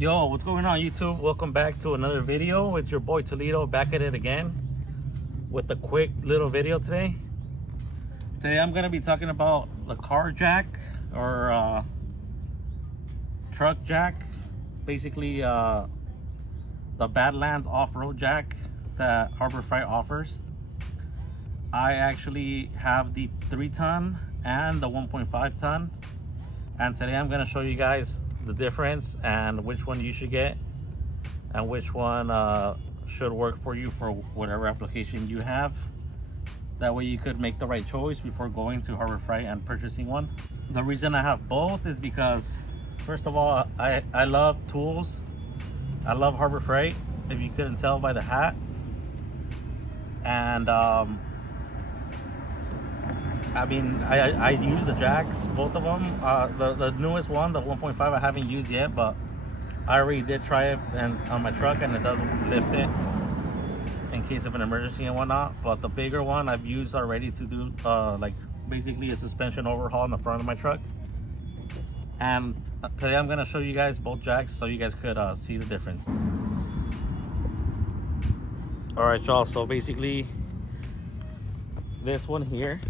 Yo, what's going on YouTube? Welcome back to another video. It's your boy Toledo back at it again with a quick little video today. Today I'm going to be talking about the car jack or truck jack. Basically the Badlands off-road jack that Harbor Freight offers. I actually have the 3-ton and the 1.5 ton, and today I'm going to show you guys the difference and which one you should get and which one should work for you for whatever application you have. That way you could make the right choice before going to Harbor Freight and purchasing one. The reason I have both is because, first of all, I love tools. I love Harbor Freight, if you couldn't tell by the hat. And I mean, I use the jacks, both of them. The newest one, the 1.5, I haven't used yet, but I already did try it on my truck, and it doesn't lift it in case of an emergency and whatnot. But the bigger one I've used already to do like basically a suspension overhaul in the front of my truck. And today I'm gonna show you guys both jacks so you guys could see the difference. All right, y'all. So basically, this one here.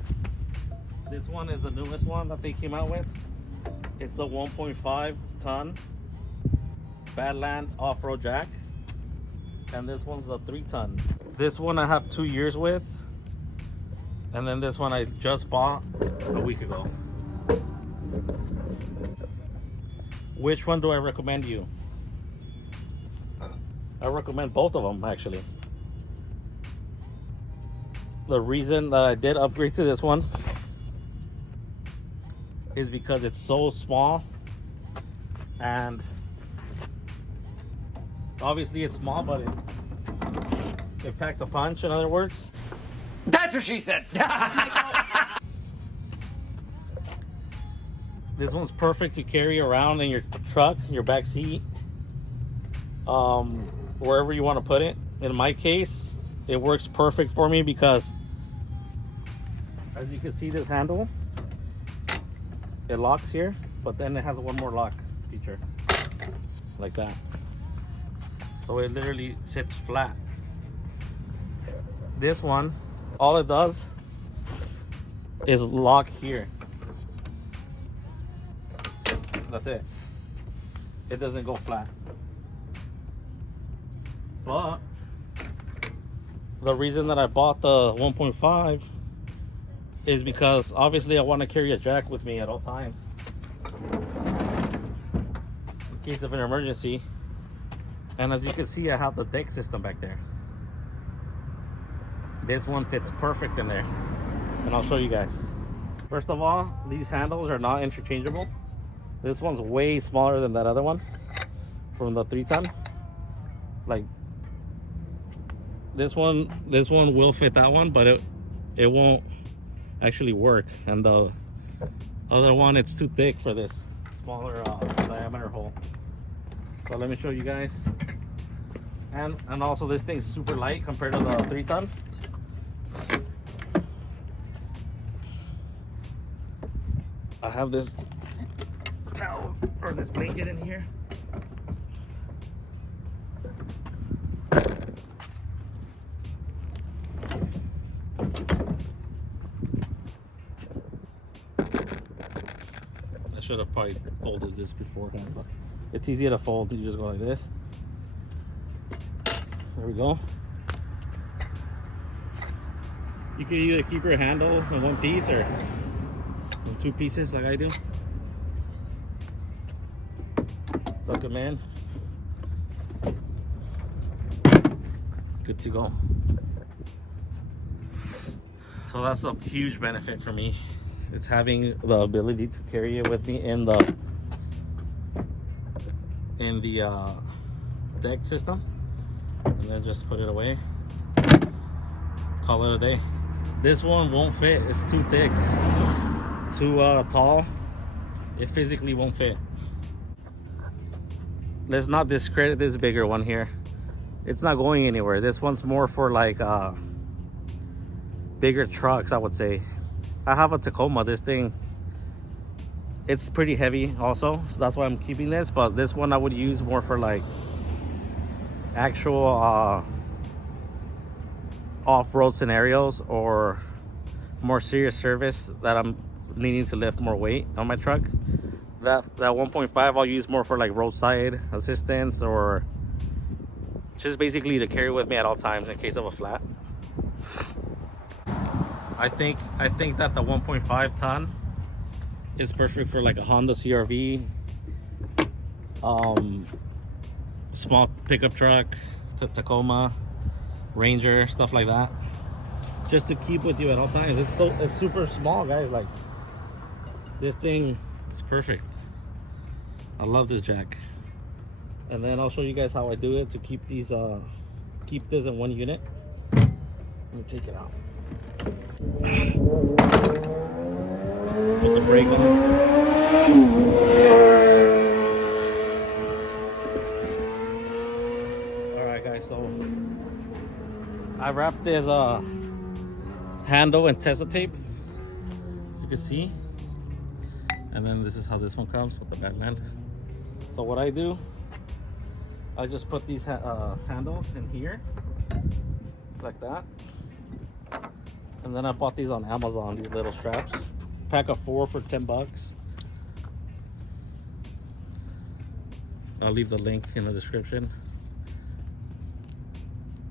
This one is the newest one that they came out with. It's a 1.5 ton Badland off-road jack. And this one's a 3-ton. This one I have 2 years with. And then this one I just bought a week ago. Which one do I recommend you? I recommend both of them, actually. The reason that I did upgrade to this one is because it's so small, and obviously it's small, but it packs a punch, in other words. That's what she said. This one's perfect to carry around in your truck, your back seat, wherever you want to put it. In my case, it works perfect for me because, as you can see, this handle, it locks here, but then it has one more lock feature, like that. So it literally sits flat. This one, all it does is lock here. That's it. It doesn't go flat. But the reason that I bought the 1.5 is because obviously I want to carry a jack with me at all times in case of an emergency. And as you can see, I have the deck system back there. This one fits perfect in there, and I'll show you guys. First of all, these handles are not interchangeable. This one's way smaller than that other one from the 3-ton. Like this one will fit that one, but it won't actually work. And the other one, it's too thick for this smaller diameter hole. So let me show you guys. And also, this thing's super light compared to the 3-ton. I have this towel or this blanket in here. I should have probably folded this beforehand, but it's easier to fold. You just go like this. There we go. You can either keep your handle in one piece or in 2 pieces like I do. Suck them in. Good to go. So that's a huge benefit for me. It's having the ability to carry it with me in the deck system, and then just put it away. Call it a day. This one won't fit. It's too thick, too tall. It physically won't fit. Let's not discredit this bigger one here. It's not going anywhere. This one's more for like bigger trucks, I would say. I have a Tacoma. This thing, it's pretty heavy also, so that's why I'm keeping this. But this one I would use more for like actual off-road scenarios or more serious service that I'm needing to lift more weight on my truck. That 1.5 I'll use more for like roadside assistance, or just basically to carry with me at all times in case of a flat. I think that the 1.5 ton is perfect for like a Honda CR-V, small pickup truck, Tacoma, Ranger, stuff like that, just to keep with you at all times. It's super small, guys. Like, this thing is perfect. I love this jack. And then I'll show you guys how I do it to keep these keep this in one unit. Let me take it out. Put the brake on. Alright guys, so I wrapped this handle in Tesa tape, as you can see. And then this is how this one comes with the Badland. So what I do, I just put these handles in here like that. And then I bought these on Amazon, these little straps. Pack of 4 for 10 bucks. I'll leave the link in the description.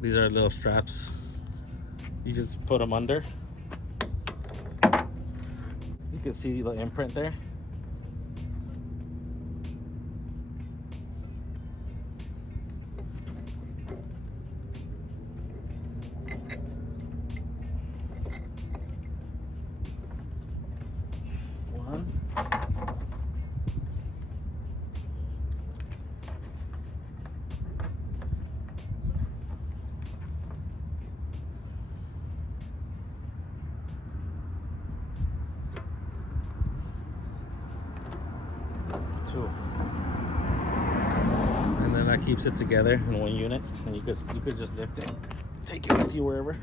These are little straps. You just put them under. You can see the imprint there. Two. And then that keeps it together in one unit, and you could just lift it, take it with you wherever.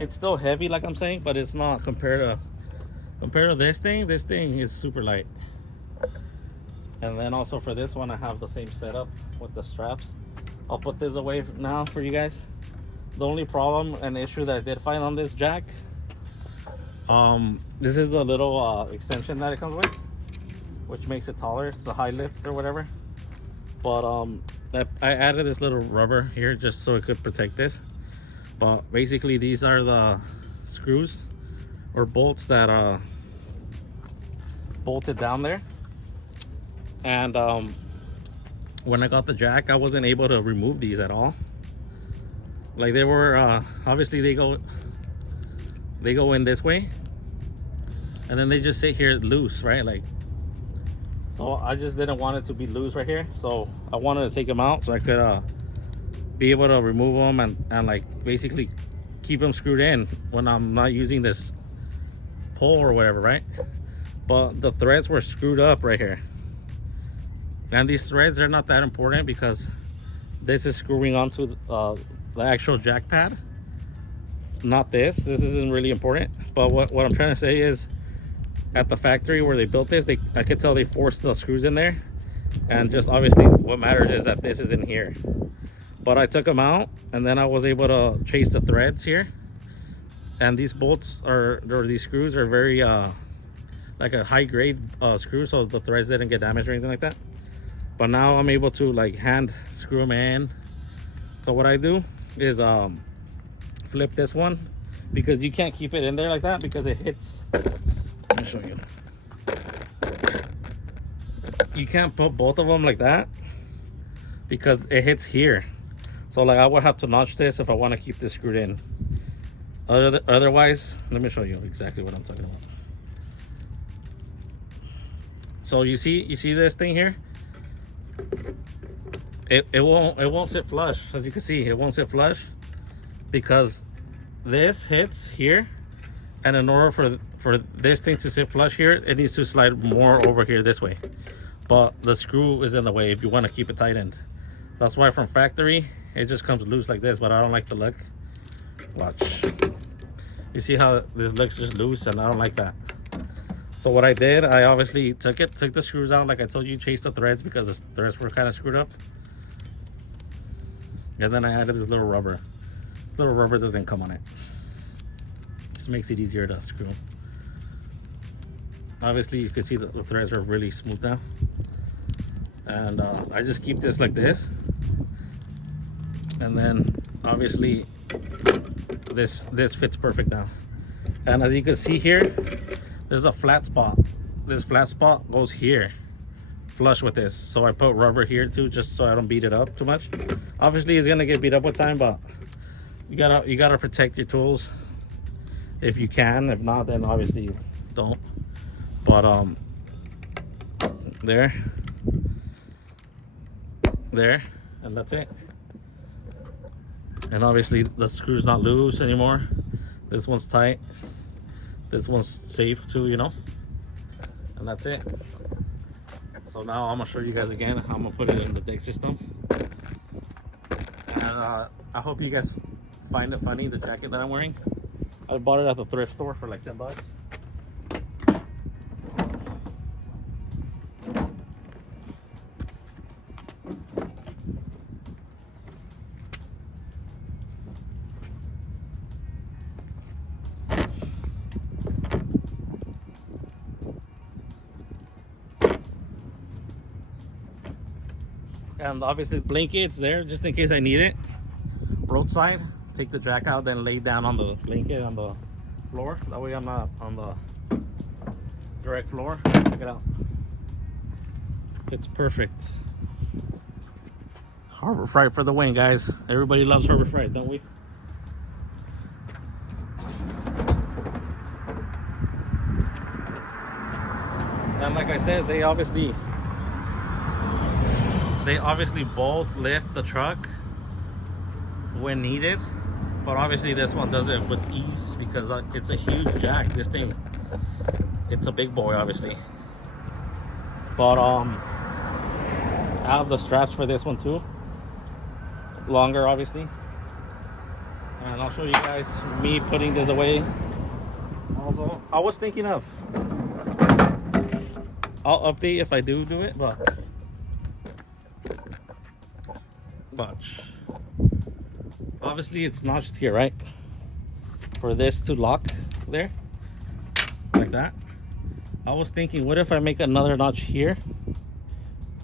It's still heavy, like I'm saying, but it's not compared to this thing. This thing is super light. And then also for this one, I have the same setup with the straps. I'll put this away now for you guys. The only problem and issue that I did find on this jack, this is the little extension that it comes with, which makes it taller. It's a high lift or whatever. But I added this little rubber here just so it could protect this. But basically these are the screws or bolts that bolted down there. And when I got the jack, I wasn't able to remove these at all. Like, they were obviously they go in this way, and then they just sit here loose, right? Like, so I just didn't want it to be loose right here, so I wanted to take them out so I could be able to remove them and like basically keep them screwed in when I'm not using this pole or whatever, right? But the threads were screwed up right here, and these threads are not that important because this is screwing onto the actual jack pad, not this isn't really important. But what I'm trying to say is, at the factory where they built this, I could tell they forced the screws in there, and just obviously what matters is that this is in here. But I took them out, and then I was able to trace the threads here, and these bolts or these screws are very like a high grade screw, so the threads didn't get damaged or anything like that. But now I'm able to like hand screw them in. So what I do is flip this one, because you can't keep it in there like that because it hits. Let me show you. You can't put both of them like that because it hits here. So like I would have to notch this if I want to keep this screwed in. Otherwise, let me show you exactly what I'm talking about. So you see this thing here? It won't sit flush. As you can see, it won't sit flush because this hits here, and in order for this thing to sit flush here, it needs to slide more over here this way. But the screw is in the way if you want to keep it tightened. That's why from factory it just comes loose like this, but I don't like the look. Watch. You see how this looks just loose, and I don't like that. So So what I did, I obviously took the screws out, like I told you, chased the threads because the threads were kind of screwed up. And then I added this little rubber. The little rubber doesn't come on it. Just makes it easier to screw. Obviously, you can see that the threads are really smooth now. And I just keep this like this. And then, obviously, this fits perfect now. And as you can see here, there's a flat spot. This flat spot goes here, flush with this. So I put rubber here too, just so I don't beat it up too much. Obviously, it's gonna get beat up with time, but you gotta protect your tools if you can. If not, then obviously don't. But there, and that's it. And obviously the screw's not loose anymore. This one's tight. This one's safe too, you know. And that's it. So now I'm gonna show you guys again how I'm gonna put it in the deck system. And I hope you guys find it funny, the jacket that I'm wearing. I bought it at the thrift store for like 10 bucks. And obviously the blanket's there just in case I need it. Roadside, take the jack out, then lay down on the blanket on the floor. That way I'm not on the direct floor. Check it out. It's perfect. Harbor Freight for the win, guys. Everybody loves Harbor Freight, don't we? And like I said, they obviously both lift the truck when needed, but obviously this one does it with ease because it's a huge jack. This thing, it's a big boy, obviously. But I have the straps for this one too, longer obviously. And I'll show you guys me putting this away. Also, I was thinking of, I'll update if I do it, but obviously it's notched here, right? For this to lock there, like that. I was thinking, what if I make another notch here,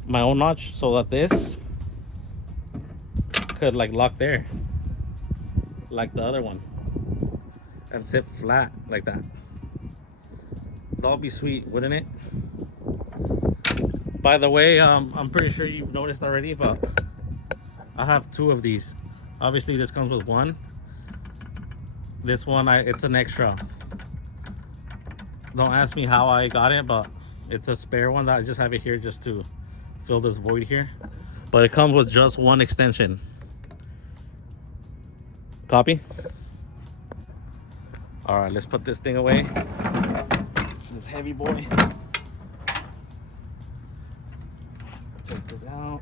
my own notch, so that this could like lock there, like the other one, and sit flat like that. That'll be sweet, wouldn't it? By the way, I'm pretty sure you've noticed already, but I have two of these. Obviously this comes with one. This one, it's an extra. Don't ask me how I got it, but it's a spare one that I just have it here just to fill this void here. But it comes with just one extension. Copy? All right, let's put this thing away. This heavy boy. Take this out.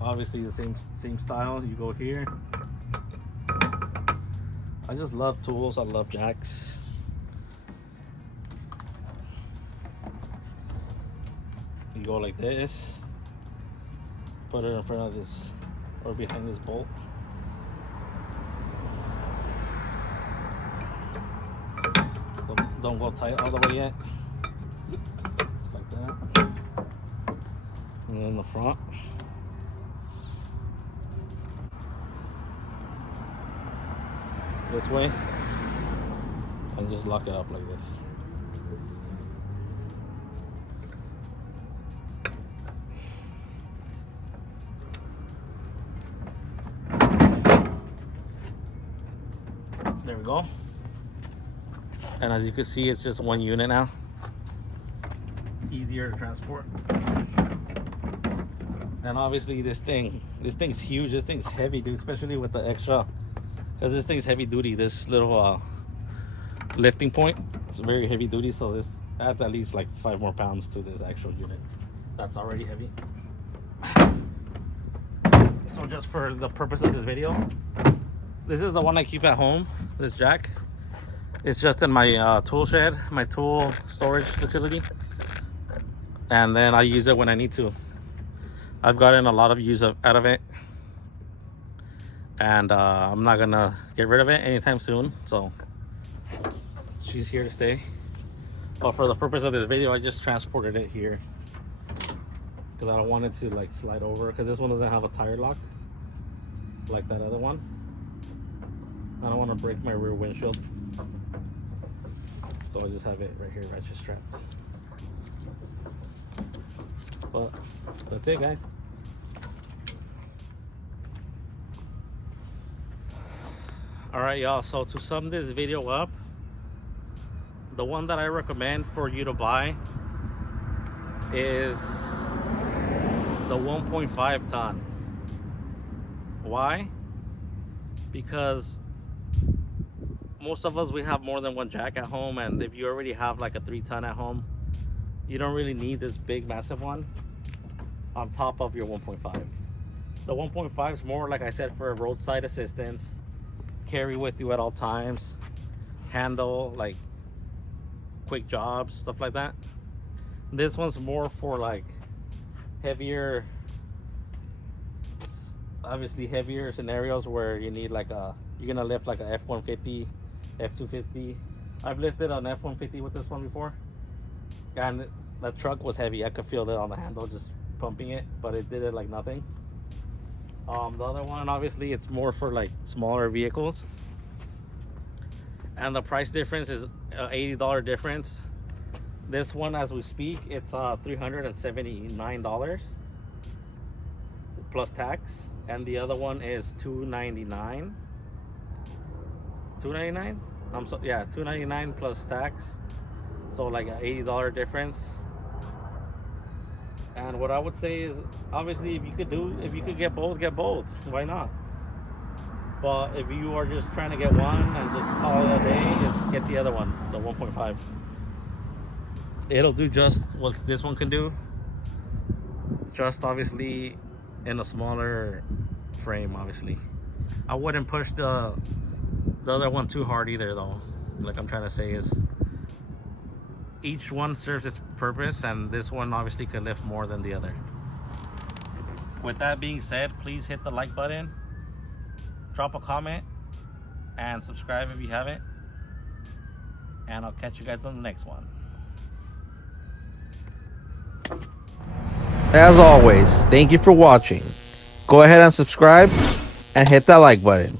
Obviously the same style. You go here. I just love tools. I love jacks. You go like this. Put it in front of this or behind this bolt. Don't go tight all the way yet. Just like that. And then the front. This way, and just lock it up like this. There we go. And as you can see, it's just one unit now. Easier to transport. And obviously this thing's huge. This thing's heavy, dude, especially with the extra. Because this thing's heavy duty. This little lifting point, it's very heavy duty, so this adds at least like 5 more pounds to this actual unit that's already heavy. So just for the purpose of this video, this is the one I keep at home, this jack. It's just in my tool shed, my tool storage facility, and then I use it when I need to. I've gotten a lot of use out of it, and I'm not gonna get rid of it anytime soon, so she's here to stay. But for the purpose of this video, I just transported it here because I don't want it to like slide over, because this one doesn't have a tire lock like that other one. I don't want to break my rear windshield, so I just have it right here, ratchet strapped. But that's it, guys. All right, y'all, so to sum this video up, the one that I recommend for you to buy is the 1.5 ton. Why? Because most of us, we have more than one jack at home, and if you already have like a 3 ton at home, you don't really need this big massive one on top of your 1.5. The 1.5 is more, like I said, for roadside assistance, carry with you at all times, handle like quick jobs, stuff like that. This one's more for like heavier, obviously heavier scenarios where you need like you're gonna lift like a F-150, F-250. I've lifted an F-150 with this one before, and the truck was heavy. I could feel it on the handle just pumping it, but it did it like nothing. The other one, obviously, it's more for like smaller vehicles, and the price difference is $80 difference. This one, as we speak, it's $379 plus tax, and the other one is $299. $299? Yeah, $299 plus tax, so like an $80 difference. And what I would say is, obviously, if you could get both, get both. Why not? But if you are just trying to get one and just call it a day, just get the other one, the 1.5. It'll do just what this one can do, just obviously in a smaller frame. Obviously, I wouldn't push the other one too hard either, though. Like I'm trying to say is, each one serves its purpose, and this one obviously can lift more than the other. With that being said, please hit the like button, drop a comment, and subscribe if you haven't, and I'll catch you guys on the next one. As always, thank you for watching. Go ahead and subscribe and hit that like button.